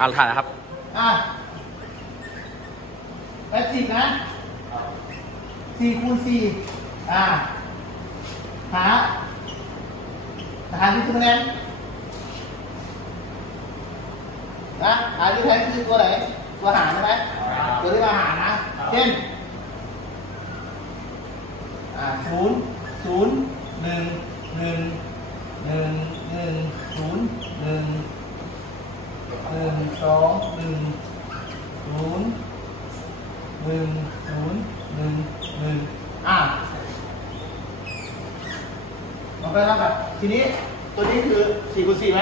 อ่านถ่ายนะครับ อะแปดสิบนะสี่คูณสี่อ่า หา หาที่คะแนนนะหาที่แทนคือตัวไหน ตัวหารใช่ไหมตัวที่มาหารนะ เช่น อ่าศูนย์ศูนย์หนึ่งหนึ่งหนึ่งหนึ่งศูนย์หนึ่ง หนึ่งสองหนึ่งศูนย์หนึ่งศูนย์หนึ่งหนึ่งอะมันไปแล้วกับทีนี้ตัวนี้คือสี่คูณสี่ไหม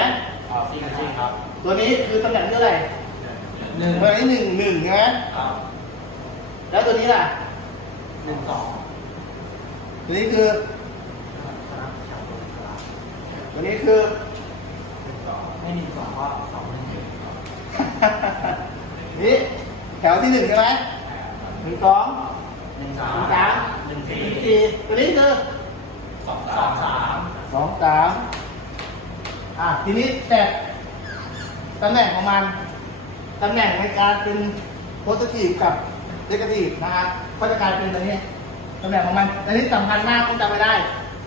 ครับสี่จริงครับ ตัวนี้คือตำแหน่งที่เท่าไหร่หนึ่งตัวนี้หนึ่งหนึ่งใช่ไหมครับแล้วตัวนี้ล่ะหนึ่งสองตัวนี้คือตัวนี้คือหนึ่งสองไม่มีสองก็สองหนึ่งหนึ่งครับ นี่แถวที่หนึ่งใช่ไหมหนึ่งสองหนึ่งสามนึ่งสามหนึ่งสี่หนึ่งสี่ตัวนี้คือสองสองสามสองสามอะทีนี้แต่ตำแหน่งของมันตำแหน่งในการเป็นโพสิทีฟกับเนกทีฟนะครับก็จะกลายเป็นอันนี้ตำแหน่งของมันอันนี้สำคัญมากต้องจำไว้ได้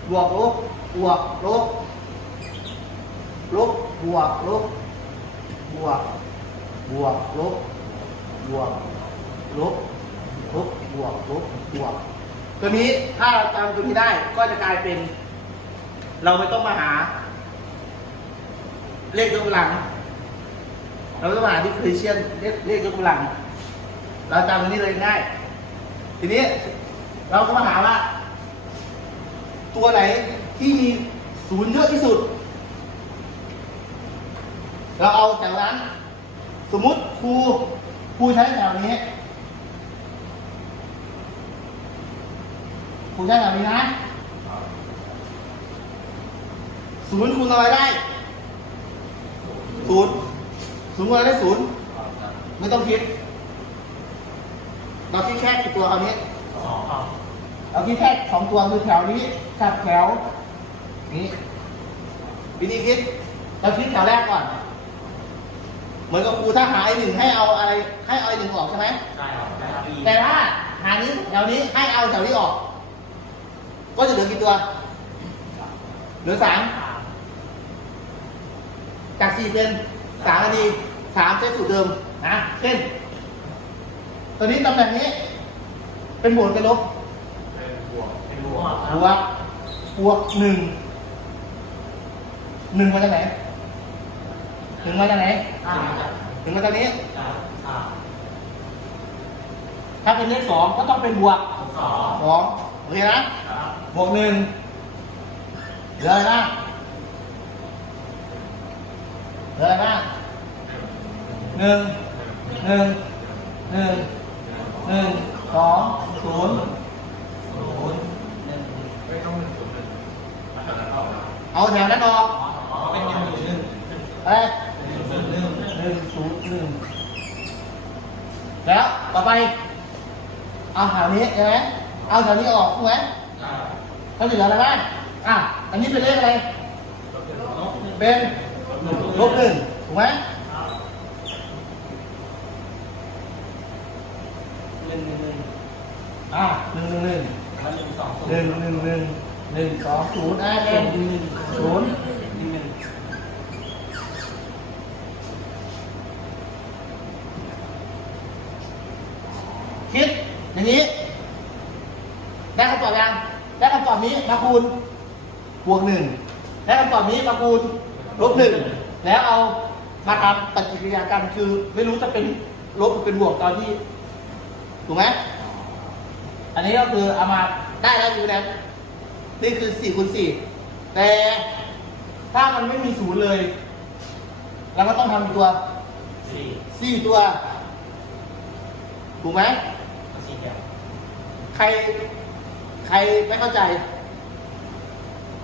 บวกลบบวกลบลบบวกลบบวก บวกลบบวกลบลบบวกลบบวก ตัวนี้ถ้าเราจำตัวนี้ได้ก็จะกลายเป็น เราไม่ต้องมาหา เลขยกกำลัง เราไม่ต้องมาหาดิฟเฟอเรนเชียลเลขเลขยกกำลัง เราจำตัวนี้เลยง่ายทีนี้เราก็มาหาว่า ตัวไหนที่มีศูนย์เยอะที่สุด เราเอาแถวนั้น สมมุติครูครูใช้แถวนี้ครูใช้แถวนี้นะศูนย์คูณอะไรได้ศูนย์ศูนย์คูณอะไรได้ศูนย์ไม่ต้องคิด เราคิดแค่กี่ตัวคราวนี้สองครับเราคิดแค่สองตัวคือแถวนี้กับแถวนี้วิธีคิดเราคิดแถวแรกก่อน เหมือนกับครูถ้าหาไอหนึ่งให้เอาอะไรให้เอาไอหนึ่งออกใช่ไหมได้ครับได้ครับแต่ถ้าหานี้แถวนี้ให้เอาแถวนี้ออก ก็จะเหลือกี่ตัว เหลือสามจากสี่เป็นสามนาทีสามใช้สูตรเดิมนะเช่นตอนนี้ตำแหน่งนี้ เป็นบวกเป็นลบเป็นบวกเป็นบวกบวกบวกหนึ่งหนึ่งมาจากไหน หนึ่งมาจากไหนอ่าหนึ่งมาจากนี้อ่าถ้าเป็นเลขสองก็ต้องเป็นบวกสองสองโอเคนะครับบวกหนึ่งเหลืออะไรบ้างเหลืออะไรบ้างหนึ่งหนึ่งหนึ่งหนึ่งสองศูนย์ศูนย์หนึ่งไม่ต้องหนึ่งศูนย์หนึ่งมาจากนั้นออกเอาแถวนั้นออก อ๋อเป็นหนึ่งศูนย์หนึ่ง อะไร หนึ่งศูนย์หนึ่ง หนึ่งศูนย์หนึ่งแล้วต่อ ไป เอาแถวนี้ใช่ไหมเอาแถวนี้ออกถูกไหมเขาเหลืออะไรบ้างอะ อันนี้เป็นเลขอะไร เป็นลบหนึ่งถูกไหมหนึ่งหนึ่งหนึ่งอะหนึ่งหนึ่งหนึ่งหนึ่งหนึ่งหนึ่งหนึ่งหนึ่งสองศูนย์อะเป็นศูนย์ หนึ่งหนึ่ง คิดอย่างนี้ ได้คำตอบยังได้คำตอบนี้มา คูณบวกหนึ่งได้คำตอบนี้มาคูณลบหนึ่งแล้วเอามาทำปฏิกิริยากันคือไม่รู้จะเป็นลบหรือเป็นบวกตอนที่ถูกไหมอันนี้ก็คือเอามาได้แล้วอยู่แล้วนี่คือสี่คูณสี่แต่ถ้ามันไม่มีศูนย์เลยเราก็ต้องทำตัวสี่สี่ตัวถูกไหมสี่เดียวใคร ใครไม่เข้าใจ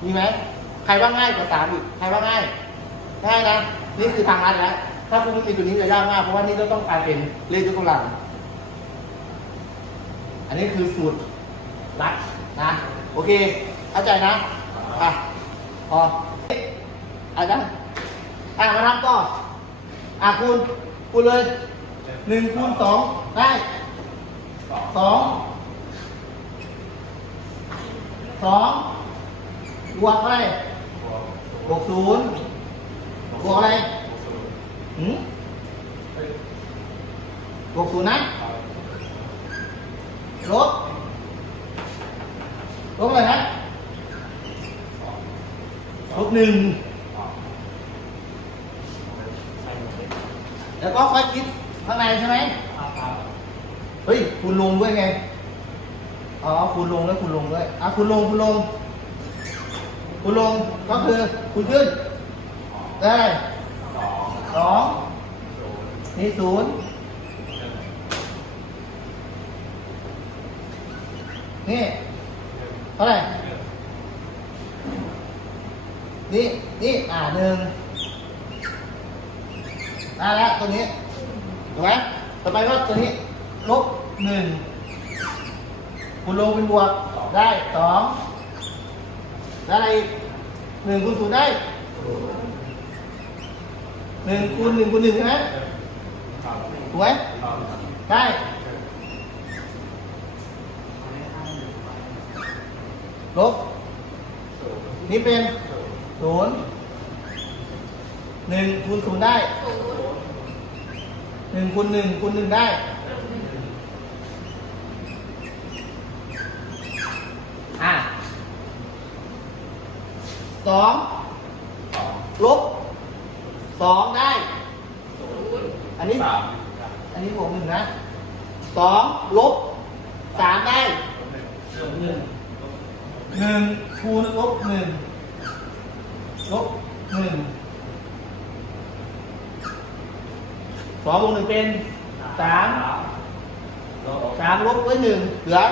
มีไหมใครว่าง่ายกว่าสามอีกใครว่าง่าย ง่ายนะ นี่คือทางลัดแล้ว ถ้าคุณมีตัวนี้จะยากมาก เพราะว่านี่ก็ต้องกลายเป็นเลขยกกำลัง อันนี้คือสูตรลัดนะ โอเค เข้าใจนะ อะพออาจารย์อะมาทำต่อ อะคุณคูณเลยหนึ่งคูณสองได้สองสอง บวกอะไรบวกศูนย์บวกอะไรหืมบวกศูนย์นะลบลบอะไรนะลบหนึ่งแล้วก็ค่อยคิดข้างในใช่ไหมเฮ้ย คุณลงด้วยไง อ๋อ คุณลงแล้วคุณลงด้วย อะ คุณลง คุณลง คุณลงก็คือคุณขึ้น ได้สองนี่ศูนย์นี่เท่าไหร่นี่นี่อ่าหนึ่งได้แล้วตัวนี้ถูกไหมต่อไปก็ตัวนี้ลบหนึ่งคูณลงเป็นบวกได้สอง ได้อะไรอีกหนึ่งคูณศูนย์ได้หนึ่งคูณหนึ่งคูณหนึ่งใช่ไหมถูกไหมได้ลบนี่เป็นศูนย์หนึ่งคูณศูนย์ได้หนึ่งคูณหนึ่งคูณหนึ่งได้ อะ สองลบสองได้ อันนี้ อันนี้บวกหนึ่งนะสองลบสามได้หนึ่งคูณลบหนึ่งลบหนึ่งสองบวกหนึ่งเป็นสามสามลบด้วยหนึ่งเหลือ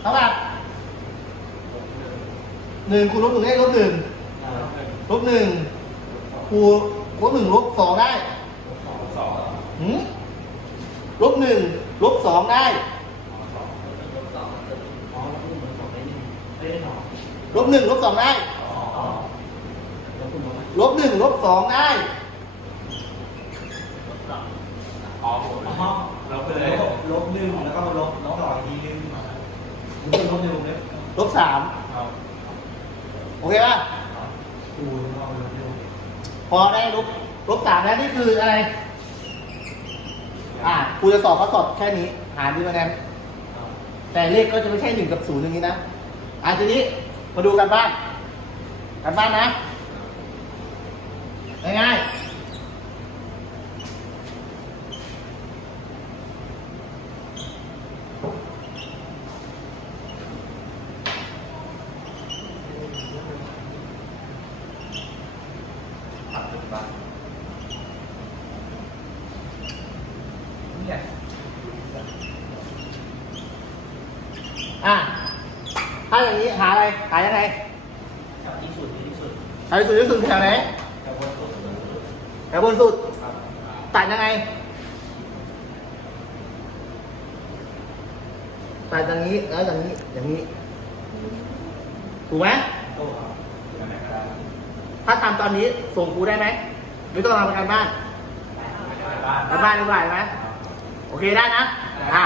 เท่ากับ หนึ่งคูณลบหนึ่งได้ลบหนึ่งลบหนึ่งคูณลบหนึ่งลบสองได้หืมลบหนึ่งลบสองได้ลบหนึ่งลบสองได้ลบหนึ่งลบสองได้เราไปเลยลบหนึ่งแล้วก็มาลบน้องต่ออีกทีนึงมันเป็นลบในวงเล็บลบสามครับโอ เคป่ะพอได้ลบลบสามแล้วนี่คืออะไร อ่าครูจะสอบเขาสอบแค่นี้ หารดีคะแนนแต่เลขก็จะไม่ใช่หนึ่งกับศูนย์อย่างนี้นะอ่าทีนี้มาดูกันบ้าน กันบ้านนะ ง่ายๆ ผัดเป็นบ้านเนี่ย อะถ้าอย่างนี้หาอะไรหายังไงจับที่สุดที่สุดหาที่สุดที่สุดแถวไหนจับบนสุดแถวบนสุดครับตัดยังไงตัดอย่างนี้แล้วอย่างนี้อย่างนี้ถูกไหมโต้ครับอยู่ไหนก็ได้ถ้าทำตอนนี้ส่งครูได้ไหมไม่ต้องทำการบ้านไม่ได้บ้านการบ้านดีกว่าใช่ไหมโอเคได้นะอะ